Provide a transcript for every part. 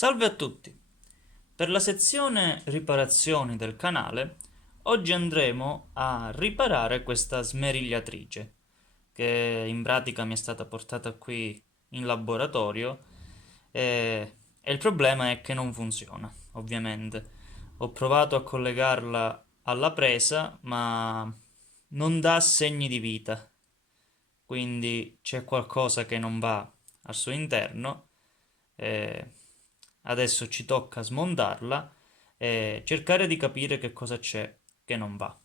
Salve a tutti! Per la sezione riparazioni del canale, oggi andremo a riparare questa smerigliatrice, che in pratica mi è stata portata qui in laboratorio e il problema è che non funziona, ovviamente. Ho provato a collegarla alla presa, ma non dà segni di vita, quindi c'è qualcosa che non va al suo interno. eh, Adesso ci tocca smontarla e cercare di capire che cosa c'è che non va.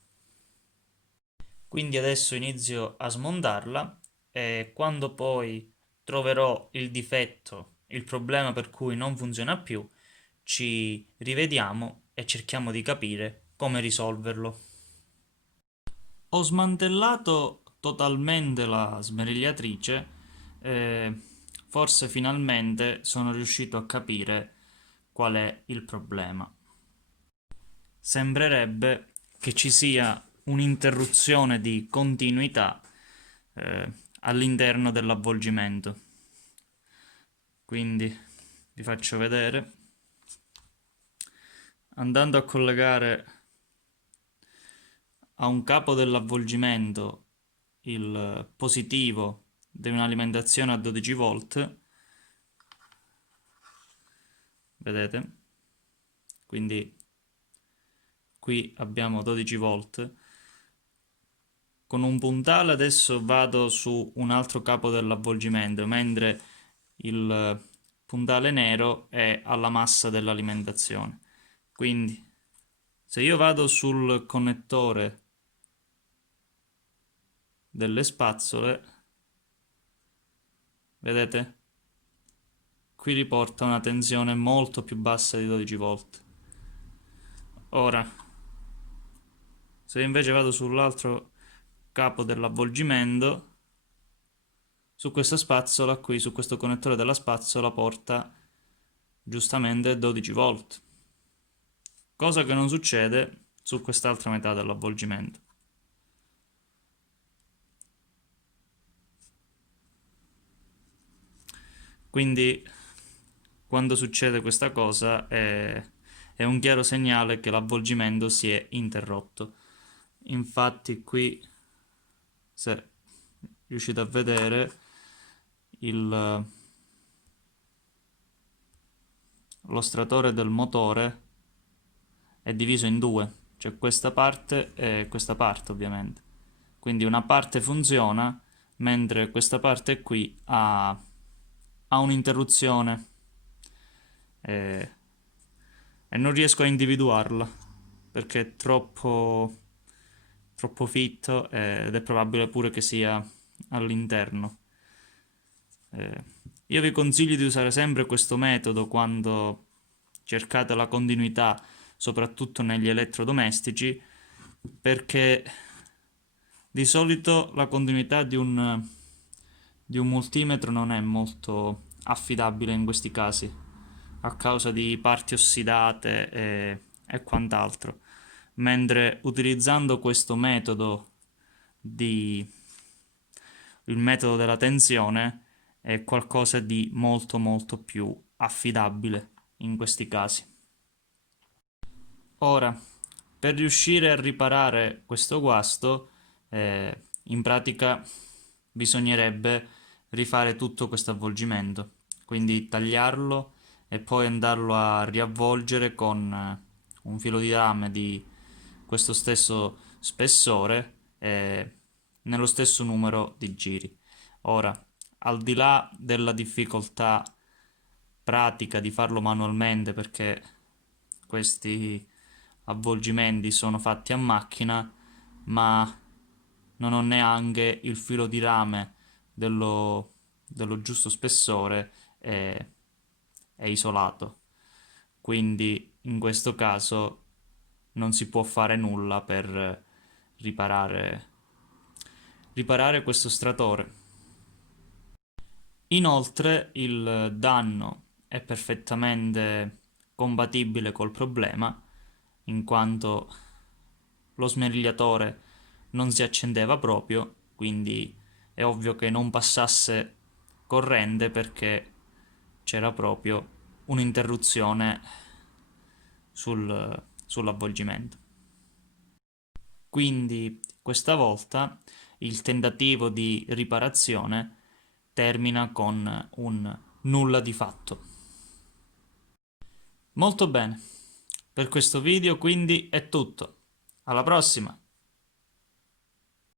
Quindi adesso inizio a smontarla e quando poi troverò il difetto, il problema per cui non funziona più, ci rivediamo e cerchiamo di capire come risolverlo. Ho smantellato totalmente la smerigliatrice e forse finalmente sono riuscito a capire qual è il problema. Sembrerebbe che ci sia un'interruzione di continuità eh, all'interno dell'avvolgimento. Quindi vi faccio vedere. Andando a collegare a un capo dell'avvolgimento il positivo di un'alimentazione a 12 volt, vedete? Quindi qui abbiamo 12 volt. Con un puntale adesso vado su un altro capo dell'avvolgimento, mentre il puntale nero è alla massa dell'alimentazione. Quindi se io vado sul connettore delle spazzole, vedete? Qui riporta una tensione molto più bassa di 12 volt. Ora, se invece vado sull'altro capo dell'avvolgimento, su questa spazzola qui, su questo connettore della spazzola porta giustamente 12 volt, cosa che non succede su quest'altra metà dell'avvolgimento. Quindi quando succede questa cosa è un chiaro segnale che l'avvolgimento si è interrotto. Infatti qui, se riuscite a vedere, il, lo statore del motore è diviso in due, cioè questa parte e questa parte ovviamente. Quindi una parte funziona, mentre questa parte qui ha un'interruzione e, e non riesco a individuarla perché è troppo fitto ed è probabile pure che sia all'interno. Eh, io vi consiglio di usare sempre questo metodo quando cercate la continuità, soprattutto negli elettrodomestici, perché di solito la continuità di un multimetro non è molto affidabile in questi casi, a causa di parti ossidate e quant'altro. Mentre utilizzando questo metodo di il metodo della tensione è qualcosa di molto più affidabile in questi casi. Ora, per riuscire a riparare questo guasto, in pratica bisognerebbe rifare tutto questo avvolgimento, quindi tagliarlo e poi andarlo a riavvolgere con un filo di rame di questo stesso spessore e nello stesso numero di giri. Ora, al di là della difficoltà pratica di farlo manualmente perché questi avvolgimenti sono fatti a macchina, ma non ho neanche il filo di rame dello giusto spessore è isolato. Quindi in questo caso non si può fare nulla per riparare, riparare questo stratore. Inoltre il danno è perfettamente compatibile col problema, in quanto lo smerigliatore non si accendeva proprio, quindi è ovvio che non passasse corrente perché c'era proprio un'interruzione sull'avvolgimento. Quindi questa volta il tentativo di riparazione termina con un nulla di fatto. Molto bene, per questo video quindi è tutto. Alla prossima!